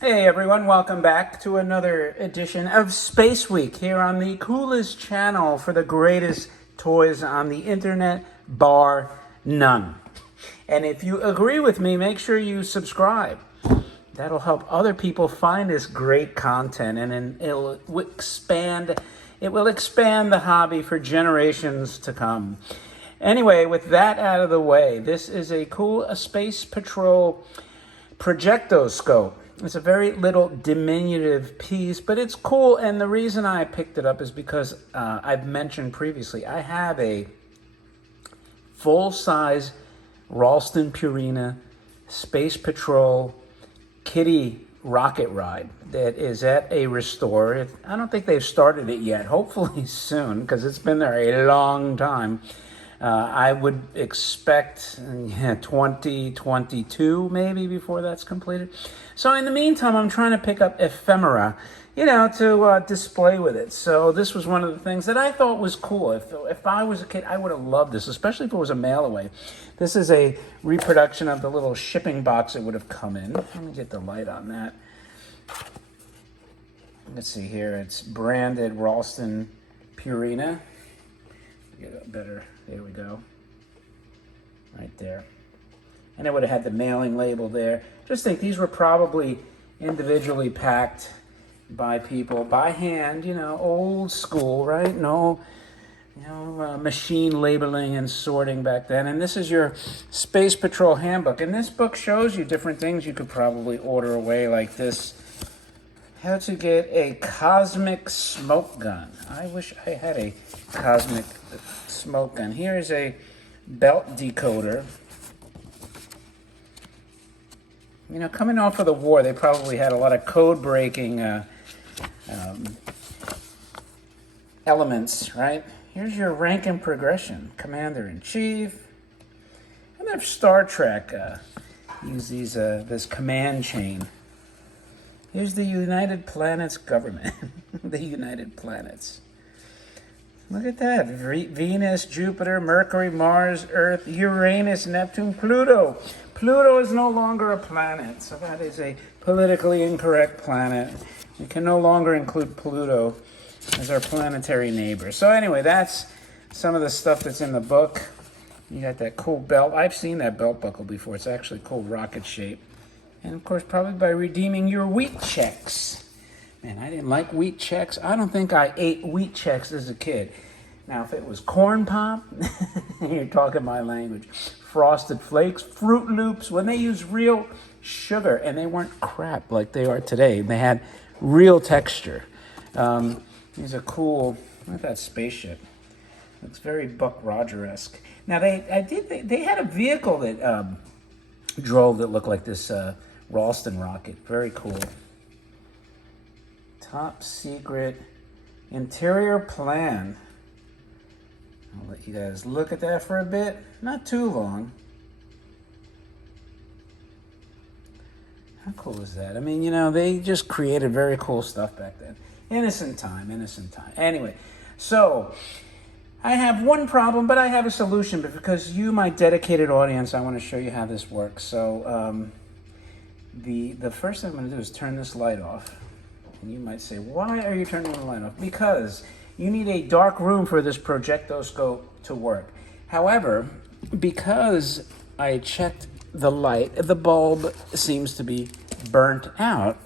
Hey everyone, welcome back to another edition of Space Week here on the coolest channel for the greatest toys on the internet, bar none. And if you agree with me, make sure you subscribe. That'll help other people find this great content, and then it will expand the hobby for generations to come. Anyway, with that out of the way, this is a cool Space Patrol projectoscope. It's a very little diminutive piece, but it's cool. And the reason I picked it up is because I've mentioned previously, I have a full-size Ralston Purina Space Patrol Kitty rocket ride that is at a restore. I don't think they've started it yet. Hopefully soon, because it's been there a long time. I would expect 2022 maybe before that's completed. So in the meantime, I'm trying to pick up ephemera, to display with it. So this was one of the things that I thought was cool. If I was a kid, I would have loved this, especially if it was a mail away. This is a reproduction of the little shipping box it would have come in. Let me get the light on that. Let's see here. It's branded Ralston Purina. Get a better, there we go. Right there. And it would have had the mailing label there. Just think these were probably individually packed by people by hand, old school, right? No, machine labeling and sorting back then. And this is your Space Patrol handbook. And this book shows you different things you could probably order away, like this. How to get a cosmic smoke gun. I wish I had a cosmic smoke gun. Here is a belt decoder. Coming off of the war, they probably had a lot of code-breaking elements, right? Here's your rank and progression. Commander-in-Chief. And then Star Trek use this command chain. Here's the United Planets government. The United Planets. Look at that. Venus, Jupiter, Mercury, Mars, Earth, Uranus, Neptune, Pluto. Pluto is no longer a planet, so that is a politically incorrect planet. We can no longer include Pluto as our planetary neighbor. So anyway, that's some of the stuff that's in the book. You got that cool belt. I've seen that belt buckle before. It's actually cool rocket shape. And of course, probably by redeeming your wheat checks. Man, I didn't like wheat checks. I don't think I ate wheat checks as a kid. Now, if it was corn pop, you're talking my language. Frosted Flakes, Fruit Loops, when they used real sugar, and they weren't crap like they are today. They had real texture. These are cool. Look at that spaceship. It's very Buck Roger-esque. Now, they had a vehicle that drove that looked like this Ralston rocket. Very cool. Top secret interior plan. I'll let you guys look at that for a bit. Not too long. How cool is that? I mean, they just created very cool stuff back then. Innocent time. Anyway, so I have one problem, but I have a solution. But because you, my dedicated audience, I want to show you how this works. So the first thing I'm going to do is turn this light off. And you might say, why are you turning the light off? Because you need a dark room for this projectoscope to work. However, because I checked the light, the bulb seems to be burnt out.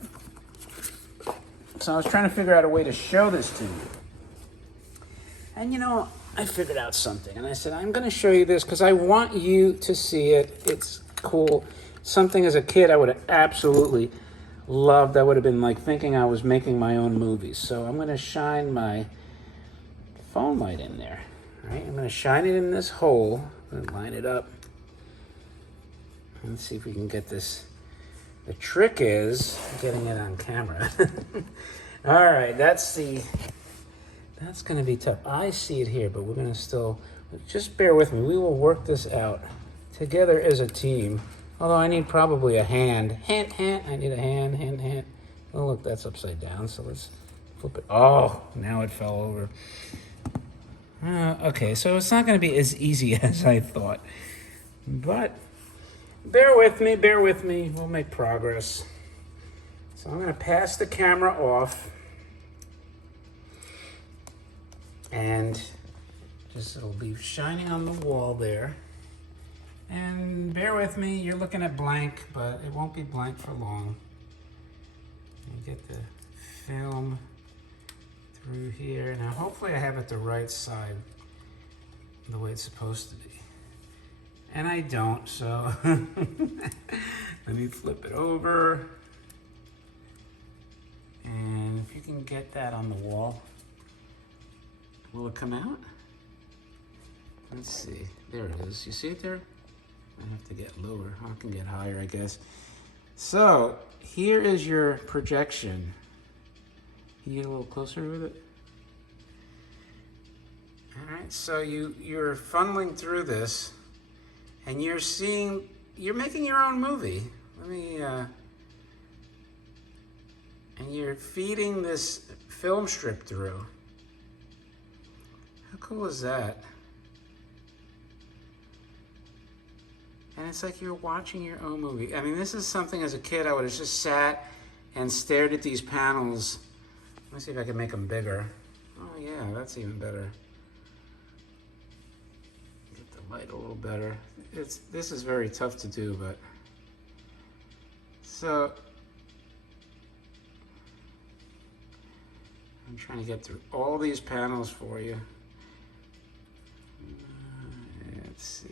So I was trying to figure out a way to show this to you. And I figured out something. And I said, I'm going to show you this because I want you to see it. It's cool. Something as a kid I would have absolutely loved. I would have been like thinking I was making my own movies. So I'm going to shine my phone light in there. All right, I'm going to shine it in this hole and line it up. Let's see if we can get this. The trick is getting it on camera. All right, that's going to be tough. I see it here, but we're going to still, just bear with me. We will work this out together as a team. Although I need probably a hand. I need a hand. Oh, look, that's upside down. So let's flip it. Oh, now it fell over. Okay, so it's not going to be as easy as I thought. But bear with me. We'll make progress. So I'm going to pass the camera off and just it'll be shining on the wall there. And bear with me, you're looking at blank, but it won't be blank for long. You get the film through here. Now hopefully I have it the right side, the way it's supposed to be. And I don't, so let me flip it over. And if you can get that on the wall, will it come out? Let's see, there it is. You see it there? I have to get lower. I can get higher, I guess. So here is your projection. Can you get a little closer with it? All right, so you're funneling through this, and you're making your own movie. Let me, and you're feeding this film strip through. How cool is that? And it's like you're watching your own movie. I mean, this is something as a kid I would have just sat and stared at these panels. Let me see if I can make them bigger. Oh yeah, that's even better. Get the light a little better. This is very tough to do, but so I'm trying to get through all these panels for you. Let's see.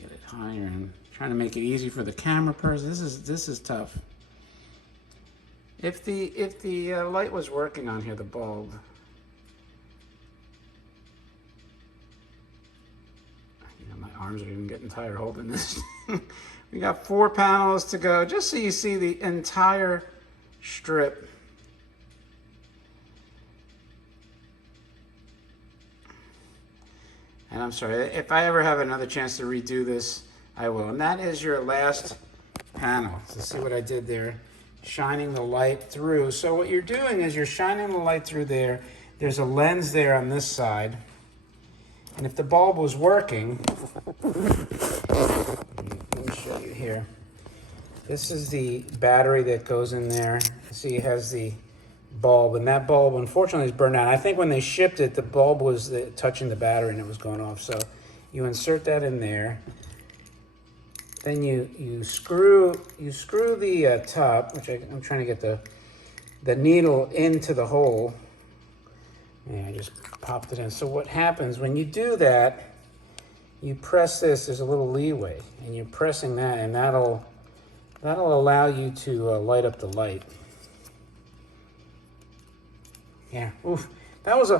Get it higher and trying to make it easy for the camera person. This is tough. If the light was working on here, the bulb. You know, my arms are even getting tired holding this. We got 4 panels to go, just so you see the entire strip. And I'm sorry, if I ever have another chance to redo this, I will. And that is your last panel. So see what I did there? Shining the light through. So what you're doing is you're shining the light through there. There's a lens there on this side. And if the bulb was working, let me show you here. This is the battery that goes in there. See, it has the bulb, and that bulb unfortunately is burned out. I think when they shipped it, the bulb was touching the battery and it was going off. So you insert that in there. Then you screw the top, which I'm trying to get the needle into the hole. Yeah, I just popped it in. So what happens when you do that, you press this, there's a little leeway, and you're pressing that, and that'll allow you to light up the light. Yeah, oof. That was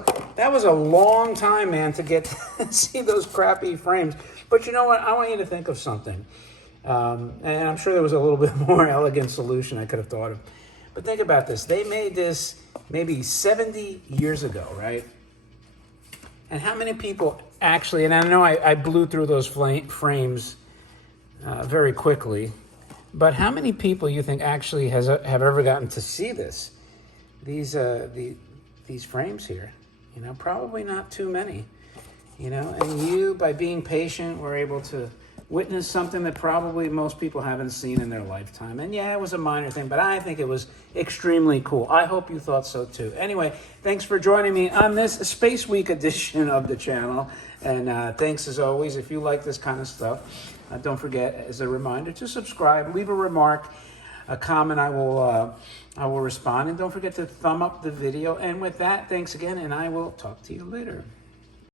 a long time, man, to get to see those crappy frames. But you know what? I want you to think of something. And I'm sure there was a little bit more elegant solution I could have thought of. But think about this. They made this maybe 70 years ago, right? And how many people actually, and I know I blew through those frames very quickly, but how many people you think actually have ever gotten to see this? These frames here, you know, probably not too many, you know, and you, by being patient, were able to witness something that probably most people haven't seen in their lifetime. And yeah, it was a minor thing, but I think it was extremely cool. I hope you thought so too. Anyway, thanks for joining me on this Space Week edition of the channel. And thanks as always. If you like this kind of stuff, don't forget, as a reminder, to subscribe, leave a remark, a comment. I will respond, and don't forget to thumb up the video. And with that, thanks again, and I will talk to you later.